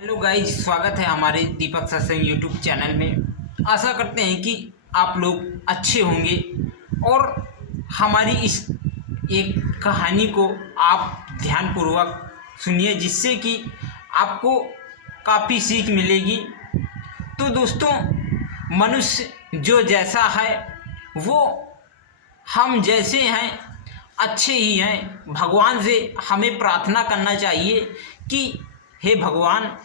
Hello guys, स्वागत है हमारे दीपक सत्संग यूट्यूब चैनल में। आशा करते हैं कि आप लोग अच्छे होंगे और हमारी इस एक कहानी को आप ध्यानपूर्वक सुनिए, जिससे कि आपको काफ़ी सीख मिलेगी। तो दोस्तों, मनुष्य जो जैसा है वो हम जैसे हैं अच्छे ही हैं। भगवान से हमें प्रार्थना करना चाहिए कि हे भगवान,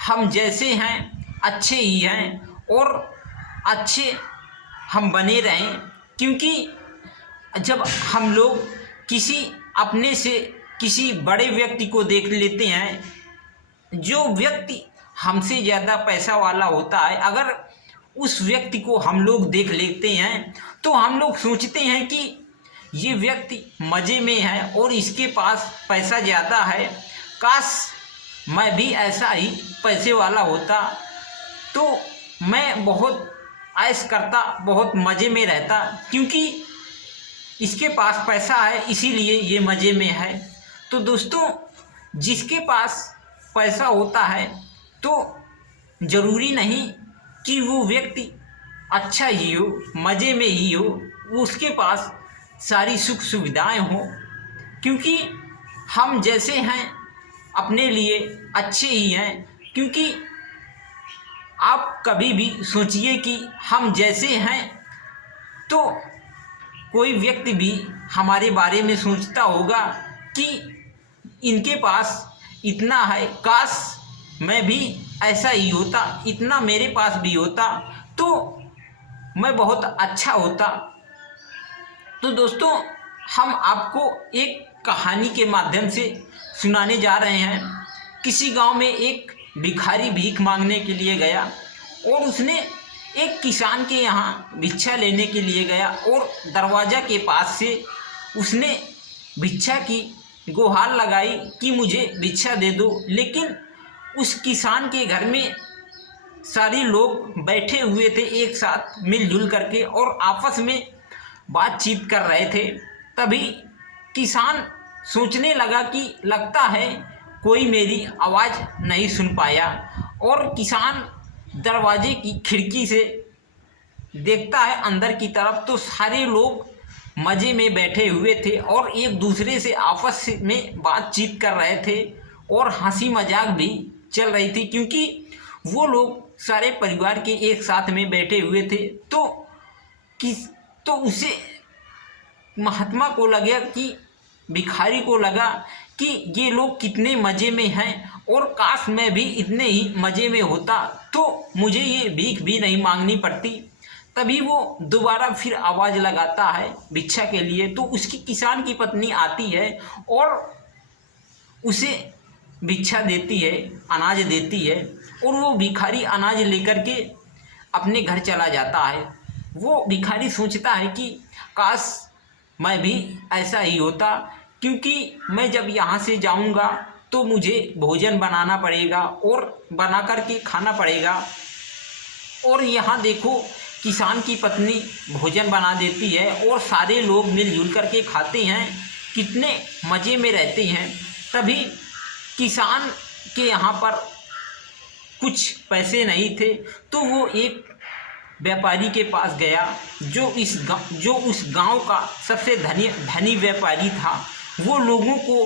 हम जैसे हैं अच्छे ही हैं और अच्छे हम बने रहें। क्योंकि जब हम लोग किसी अपने से किसी बड़े व्यक्ति को देख लेते हैं, जो व्यक्ति हमसे ज़्यादा पैसा वाला होता है, अगर उस व्यक्ति को हम लोग देख लेते हैं तो हम लोग सोचते हैं कि ये व्यक्ति मज़े में है और इसके पास पैसा ज़्यादा है। काश मैं भी ऐसा ही पैसे वाला होता तो मैं बहुत ऐश करता, बहुत मज़े में रहता। क्योंकि इसके पास पैसा है इसीलिए ये मज़े में है। तो दोस्तों, जिसके पास पैसा होता है तो ज़रूरी नहीं कि वो व्यक्ति अच्छा ही हो, मज़े में ही हो, उसके पास सारी सुख सुविधाएं हों। क्योंकि हम जैसे हैं अपने लिए अच्छे ही हैं। क्योंकि आप कभी भी सोचिए कि हम जैसे हैं तो कोई व्यक्ति भी हमारे बारे में सोचता होगा कि इनके पास इतना है, काश मैं भी ऐसा ही होता, इतना मेरे पास भी होता तो मैं बहुत अच्छा होता। तो दोस्तों, हम आपको एक कहानी के माध्यम से सुनाने जा रहे हैं। किसी गांव में एक भिखारी भीख मांगने के लिए गया और उसने एक किसान के यहाँ भिक्षा लेने के लिए गया और दरवाज़ा के पास से उसने भिक्षा की गुहार लगाई कि मुझे भिक्षा दे दो। लेकिन उस किसान के घर में सारे लोग बैठे हुए थे एक साथ मिलजुल करके और आपस में बातचीत कर रहे थे। तभी किसान सोचने लगा कि लगता है कोई मेरी आवाज़ नहीं सुन पाया, और किसान दरवाजे की खिड़की से देखता है अंदर की तरफ तो सारे लोग मज़े में बैठे हुए थे और एक दूसरे से आपस में बातचीत कर रहे थे और हंसी मजाक भी चल रही थी। क्योंकि वो लोग सारे परिवार के एक साथ में बैठे हुए थे। तो उसे महात्मा को लगा कि भिखारी को लगा कि ये लोग कितने मज़े में हैं और काश मैं भी इतने ही मज़े में होता तो मुझे ये भीख भी नहीं मांगनी पड़ती। तभी वो दोबारा फिर आवाज़ लगाता है भिक्षा के लिए। तो उसकी किसान की पत्नी आती है और उसे भिक्षा देती है, अनाज देती है, और वो भिखारी अनाज लेकर के अपने घर चला जाता है। वो भिखारी सोचता है कि काश मैं भी ऐसा ही होता, क्योंकि मैं जब यहाँ से जाऊँगा तो मुझे भोजन बनाना पड़ेगा और बना कर के खाना पड़ेगा। और यहाँ देखो, किसान की पत्नी भोजन बना देती है और सारे लोग मिलजुल कर के खाते हैं, कितने मज़े में रहते हैं। तभी किसान के यहाँ पर कुछ पैसे नहीं थे तो वो एक व्यापारी के पास गया जो उस गांव का सबसे धनी व्यापारी था। वो लोगों को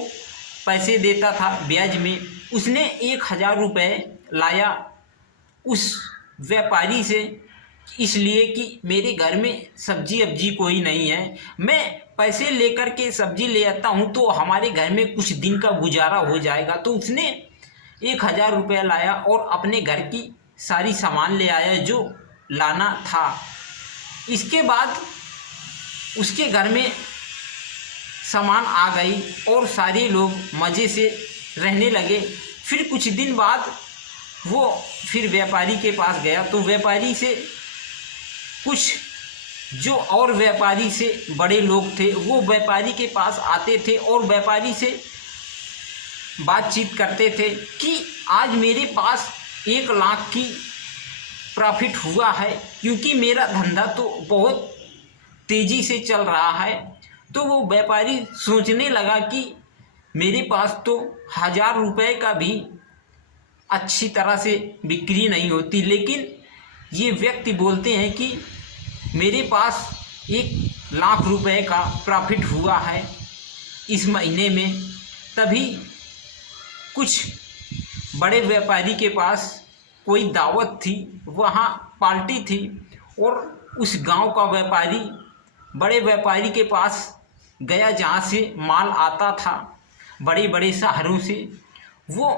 पैसे देता था ब्याज में। उसने 1000 रुपये लाया उस व्यापारी से, इसलिए कि मेरे घर में सब्जी अब्जी कोई नहीं है, मैं पैसे लेकर के सब्जी ले आता हूँ तो हमारे घर में कुछ दिन का गुजारा हो जाएगा। तो उसने 1000 रुपये लाया और अपने घर की सारी सामान ले आया जो लाना था। इसके बाद उसके घर में सामान आ गई और सारे लोग मज़े से रहने लगे। फिर कुछ दिन बाद वो फिर व्यापारी के पास गया तो व्यापारी से कुछ जो और व्यापारी से बड़े लोग थे वो व्यापारी के पास आते थे और व्यापारी से बातचीत करते थे कि आज मेरे पास 1 लाख की प्रॉफिट हुआ है, क्योंकि मेरा धंधा तो बहुत तेज़ी से चल रहा है। तो वो व्यापारी सोचने लगा कि मेरे पास तो 1000 रुपये का भी अच्छी तरह से बिक्री नहीं होती। लेकिन ये व्यक्ति बोलते हैं कि मेरे पास 1 लाख रुपए का प्रॉफिट हुआ है इस महीने में। तभी कुछ बड़े व्यापारी के पास कोई दावत थी, वहाँ पार्टी थी, और उस गांव का व्यापारी बड़े व्यापारी के पास गया जहाँ से माल आता था बड़े बड़े शहरों से। वो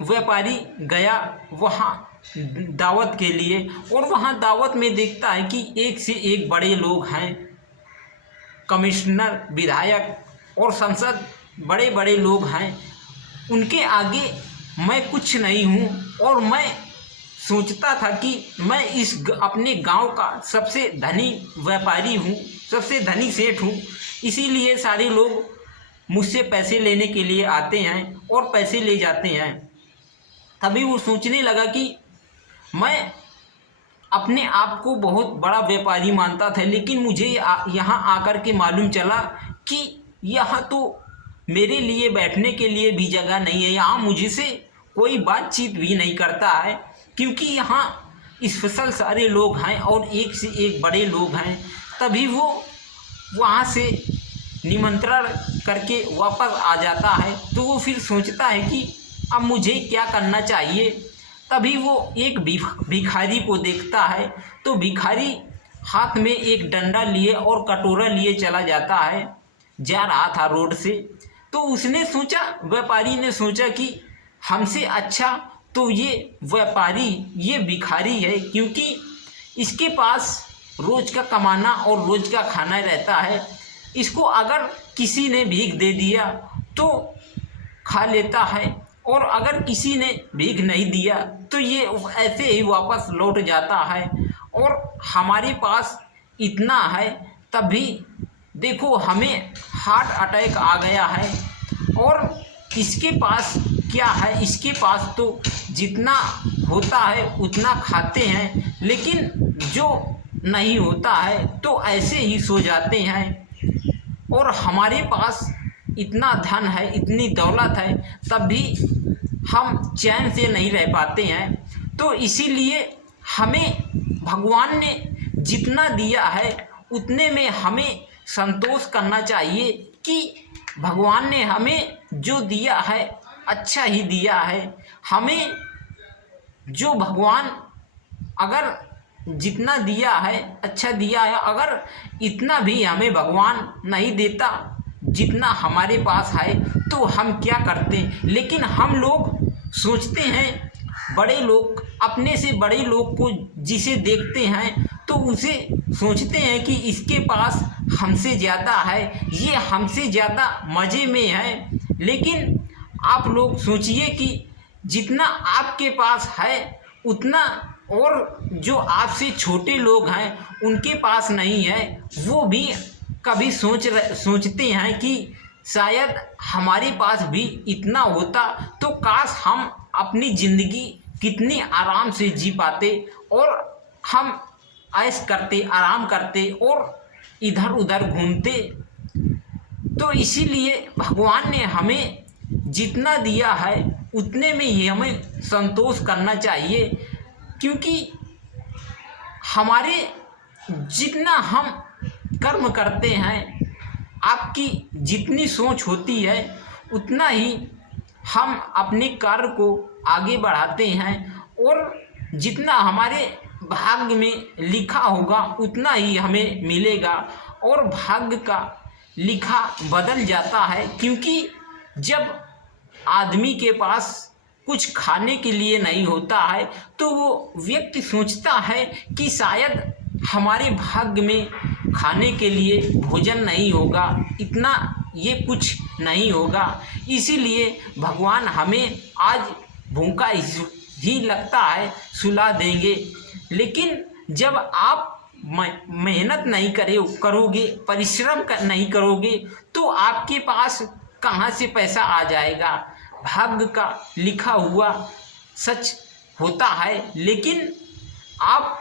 व्यापारी गया वहाँ दावत के लिए, और वहाँ दावत में देखता है कि एक से एक बड़े लोग हैं, कमिश्नर, विधायक और सांसद, बड़े बड़े लोग हैं। उनके आगे मैं कुछ नहीं हूँ, और मैं सोचता था कि मैं अपने गांव का सबसे धनी व्यापारी हूँ, सबसे धनी सेठ हूँ, इसीलिए सारे लोग मुझसे पैसे लेने के लिए आते हैं और पैसे ले जाते हैं। तभी वो सोचने लगा कि मैं अपने आप को बहुत बड़ा व्यापारी मानता था, लेकिन मुझे यहाँ आकर के मालूम चला कि यहाँ तो मेरे लिए बैठने के लिए भी जगह नहीं है, यहाँ मुझसे कोई बातचीत भी नहीं करता है, क्योंकि यहाँ स्पेशल सारे लोग हैं और एक से एक बड़े लोग हैं। तभी वो वहाँ से निमंत्रण करके वापस आ जाता है। तो वो फिर सोचता है कि अब मुझे क्या करना चाहिए। तभी वो एक भिखारी को देखता है। तो भिखारी हाथ में एक डंडा लिए और कटोरा लिए चला जाता है, जा रहा था रोड से। तो उसने सोचा, व्यापारी ने सोचा कि हमसे अच्छा तो ये व्यापारी, ये भिखारी है, क्योंकि इसके पास रोज़ का कमाना और रोज़ का खाना रहता है। इसको अगर किसी ने भीख दे दिया तो खा लेता है, और अगर किसी ने भीख नहीं दिया तो ये ऐसे ही वापस लौट जाता है। और हमारे पास इतना है, तभी देखो हमें हार्ट अटैक आ गया है, और इसके पास क्या है, इसके पास तो जितना होता है उतना खाते हैं, लेकिन जो नहीं होता है तो ऐसे ही सो जाते हैं। और हमारे पास इतना धन है, इतनी दौलत है, तब भी हम चैन से नहीं रह पाते हैं। तो इसीलिए हमें भगवान ने जितना दिया है उतने में हमें संतोष करना चाहिए कि भगवान ने हमें जो दिया है अच्छा ही दिया है। हमें जो भगवान अगर जितना दिया है अच्छा दिया है, अगर इतना भी हमें भगवान नहीं देता जितना हमारे पास है तो हम क्या करते। लेकिन हम लोग सोचते हैं, बड़े लोग, अपने से बड़े लोग को जिसे देखते हैं तो उसे सोचते हैं कि इसके पास हमसे ज़्यादा है, ये हमसे ज़्यादा मज़े में है। लेकिन आप लोग सोचिए कि जितना आपके पास है उतना और जो आपसे छोटे लोग हैं उनके पास नहीं है। वो भी कभी सोचते हैं कि शायद हमारे पास भी इतना होता तो काश हम अपनी ज़िंदगी कितनी आराम से जी पाते, और हम ऐश करते, आराम करते और इधर उधर घूमते। तो इसीलिए भगवान ने हमें जितना दिया है उतने में ही हमें संतोष करना चाहिए, क्योंकि हमारे जितना हम कर्म करते हैं, आपकी जितनी सोच होती है उतना ही हम अपने कार्य को आगे बढ़ाते हैं, और जितना हमारे भाग्य में लिखा होगा उतना ही हमें मिलेगा। और भाग्य का लिखा बदल जाता है, क्योंकि जब आदमी के पास कुछ खाने के लिए नहीं होता है तो वो व्यक्ति सोचता है कि शायद हमारे भाग्य में खाने के लिए भोजन नहीं होगा, इतना ये कुछ नहीं होगा। इसीलिए भगवान हमें आज भूखा ही लगता है सुला देंगे, लेकिन जब आप मेहनत नहीं करोगे, परिश्रम नहीं करोगे तो आपके पास कहाँ से पैसा आ जाएगा। भाग्य का लिखा हुआ सच होता है, लेकिन आप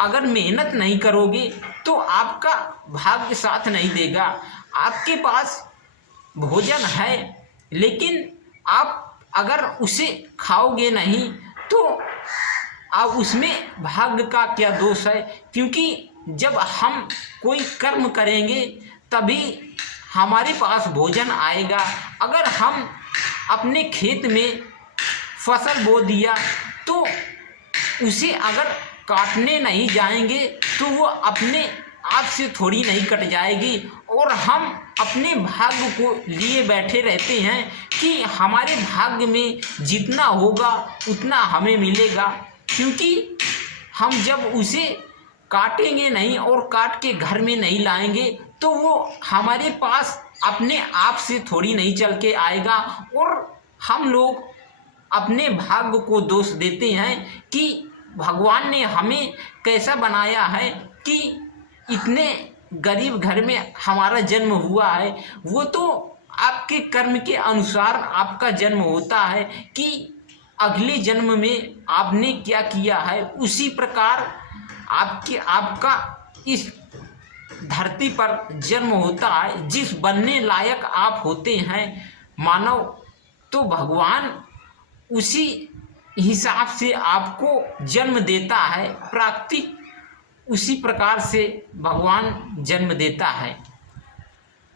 अगर मेहनत नहीं करोगे तो आपका भाग्य साथ नहीं देगा। आपके पास भोजन है लेकिन आप अगर उसे खाओगे नहीं तो अब उसमें भाग्य का क्या दोष है, क्योंकि जब हम कोई कर्म करेंगे तभी हमारे पास भोजन आएगा। अगर हम अपने खेत में फसल बो दिया तो उसे अगर काटने नहीं जाएंगे तो वो अपने आप से थोड़ी नहीं कट जाएगी, और हम अपने भाग्य को लिए बैठे रहते हैं कि हमारे भाग्य में जितना होगा उतना हमें मिलेगा। क्योंकि हम जब उसे काटेंगे नहीं और काट के घर में नहीं लाएंगे तो वो हमारे पास अपने आप से थोड़ी नहीं चल के आएगा, और हम लोग अपने भाग्य को दोष देते हैं कि भगवान ने हमें कैसा बनाया है कि इतने गरीब घर में हमारा जन्म हुआ है। वो तो आपके कर्म के अनुसार आपका जन्म होता है कि अगले जन्म में आपने क्या किया है उसी प्रकार आपका इस धरती पर जन्म होता है। जिस बनने लायक आप होते हैं मानव, तो भगवान उसी हिसाब से आपको जन्म देता है। प्राकृतिक उसी प्रकार से भगवान जन्म देता है।